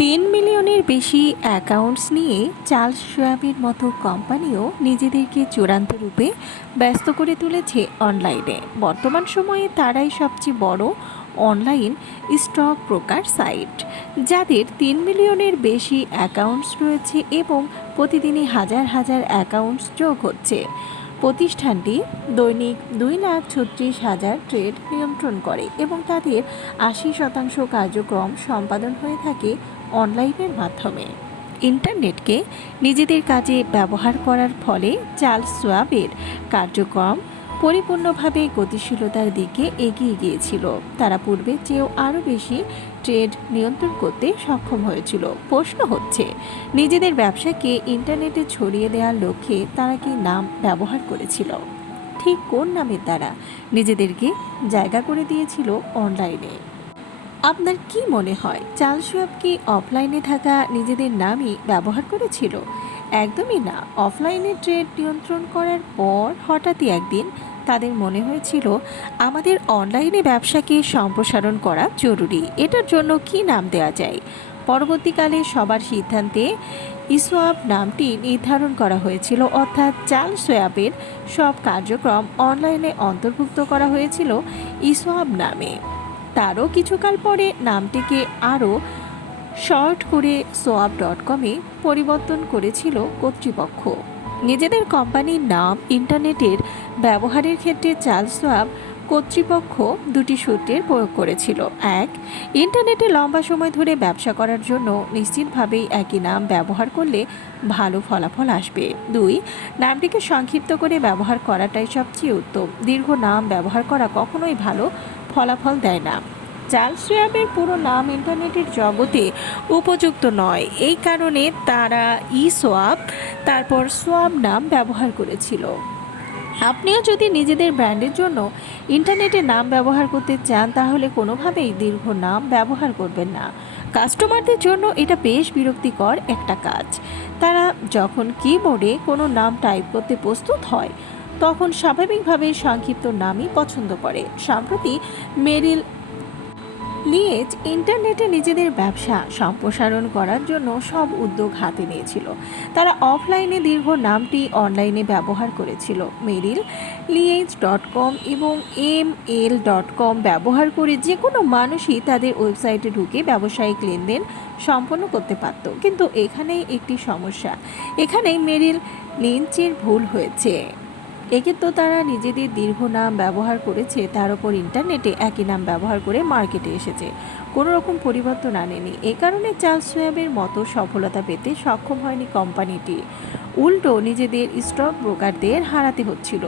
3 মিলিয়নের বেশি অ্যাকাউন্টস নিয়ে চার্লস শোয়াবের মতো কোম্পানিও নিজেদেরকে চূড়ান্ত রূপে ব্যস্ত করে তুলেছে অনলাইনে। বর্তমান সময়ে তারাই সবচেয়ে বড় অনলাইন স্টক ব্রোকার সাইট, যাদের 3 মিলিয়নের বেশি অ্যাকাউন্টস রয়েছে এবং প্রতিদিনই হাজার হাজার অ্যাকাউন্টস যোগ হচ্ছে। প্রতিষ্ঠানটি দৈনিক 2,36,000 ট্রেড নিয়ন্ত্রণ করে এবং তাদের 80% কার্যক্রম সম্পাদন হয়ে থাকে অনলাইনের মাধ্যমে। ইন্টারনেটকে নিজেদের কাজে ব্যবহার করার ফলে চার্লস শোয়াবের কার্যক্রম পরিপূর্ণভাবে গতিশীলতার দিকে এগিয়ে গিয়েছিল। তারা পূর্বের চেয়েও আরও বেশি ট্রেড নিয়ন্ত্রণ করতে সক্ষম হয়েছিল। প্রশ্ন হচ্ছে, নিজেদের ব্যবসাকে ইন্টারনেটে ছড়িয়ে দেওয়ার লক্ষ্যে তারা কি নাম ব্যবহার করেছিল? ঠিক কোন নামের দ্বারা নিজেদেরকে জায়গা করে দিয়েছিল অনলাইনে? আপনার কি মনে হয়, চার্লস শোয়াব কি অফলাইনে থাকা নিজেদের নামই ব্যবহার করেছিল? একদমই না। অফলাইনে ট্রেড নিয়ন্ত্রণ করার পর হঠাৎই একদিন তাদের মনে হয়েছিল, আমাদের অনলাইনে ব্যবসাকে সম্প্রসারণ করা জরুরি। এটার জন্য কি নাম দেওয়া যায়? পরবর্তীকালে সবার সিদ্ধান্তে ইসোয়াব নামটি নির্ধারণ করা হয়েছিল, অর্থাৎ চার্লস শোয়াবের সব কার্যক্রম অনলাইনে অন্তর্ভুক্ত করা হয়েছিল ইসোয়াব নামে। তারও কিছুকাল পরে নামটিকে আরও শর্ট করে সোয়াব.কমে পরিবর্তন করেছিল কর্তৃপক্ষ। নিজেদের কোম্পানির নাম ইন্টারনেটের ব্যবহারের ক্ষেত্রে চার্লস শোয়াব কর্তৃপক্ষ দুটি সূত্রের প্রয়োগ করেছিল। এক, ইন্টারনেটে লম্বা সময় ধরে ব্যবসা করার জন্য নিশ্চিতভাবেই একই নাম ব্যবহার করলে ভালো ফলাফল আসবে। দুই, নামটিকে সংক্ষিপ্ত করে ব্যবহার করাটাই সবচেয়ে উত্তম। দীর্ঘ নাম ব্যবহার করা কখনোই ভালো ফলাফল দেয় না। চার্লস শোয়াবের পুরো নাম ইন্টারনেটের জগতে উপযুক্ত নয়, এই কারণে তারা সোয়াব তারপর সোয়াব নাম ব্যবহার করেছিল। আপনিও যদি নিজেদের ব্র্যান্ডের জন্য ইন্টারনেটে নাম ব্যবহার করতে চান, তাহলে কোনোভাবেই দীর্ঘ নাম ব্যবহার করবেন না। কাস্টমারদের জন্য এটা বেশ বিরক্তিকর একটা কাজ। তারা যখন কিবোর্ডে কোনো নাম টাইপ করতে প্রস্তুত হয়, তখন স্বাভাবিকভাবে সংক্ষিপ্ত নামই পছন্দ করে। সম্প্রতি মেরিল লিঞ্চ ইন্টারনেটে নিজেদের ব্যবসা সম্প্রসারণ করার জন্য সব উদ্যোগ হাতে নিয়েছিল। তারা অফলাইনে দীর্ঘ নামটি অনলাইনে ব্যবহার করেছিল। মেরিল লিঞ্চ.com এবং ML.com ব্যবহার করে যে কোনো মানুষই তাদের ওয়েবসাইটে ঢুকে ব্যবসায়িক লেনদেন সম্পন্ন করতে পারত। কিন্তু এখানেই একটি সমস্যা, এখানেই মেরিল লিঞ্চের ভুল হয়েছে। একে তো তারা নিজেদের দীর্ঘ নাম ব্যবহার করেছে, তার উপর ইন্টারনেটে একই নাম ব্যবহার করে মার্কেটে এসেছে, কোনো রকম পরিবর্তন আনেনি। এ কারণে চার্লস শোয়াবের মতো সফলতা পেতে সক্ষম হয়নি কোম্পানিটি। উল্টো নিজেদের স্টক ব্রোকারদের হারাতে হচ্ছিল।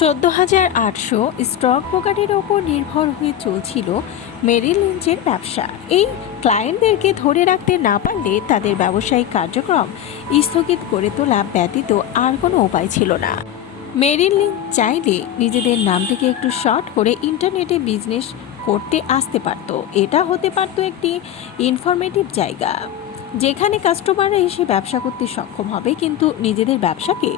14,800 স্টক ব্রোকারের ওপর নির্ভর হয়ে চলছিল মেরিল লিঞ্চের ব্যবসা। এই ক্লায়েন্টদেরকে ধরে রাখতে না পারলে তাদের ব্যবসায়িক কার্যক্রম স্থগিত করে তোলা ব্যতীত আর কোনো উপায় ছিল না। মেরিল লিঞ্চ চাইলে নিজেদের নামটিকে একটু শর্ট করে ইন্টারনেটে বিজনেস করতে আসতে পারত। এটা হতে পারত একটি ইনফরমেটিভ জায়গা, যেখানে কাস্টমাররা এসে ব্যবসা করতে সক্ষম হবে, কিন্তু নিজেদের ব্যবসাকে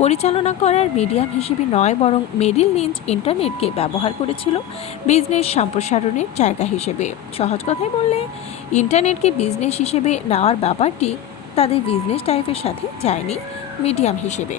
পরিচালনা করার মিডিয়াম হিসেবে নয়, বরং মেরিল লিঞ্চ ইন্টারনেটকে ব্যবহার করেছিল বিজনেস সম্প্রসারণের জায়গা হিসেবে। সহজ কথায় বললে, ইন্টারনেটকে বিজনেস হিসেবে নেওয়ার ব্যাপারটি তাদের বিজনেস টাইপের সাথে যায়নি, মিডিয়াম হিসেবে।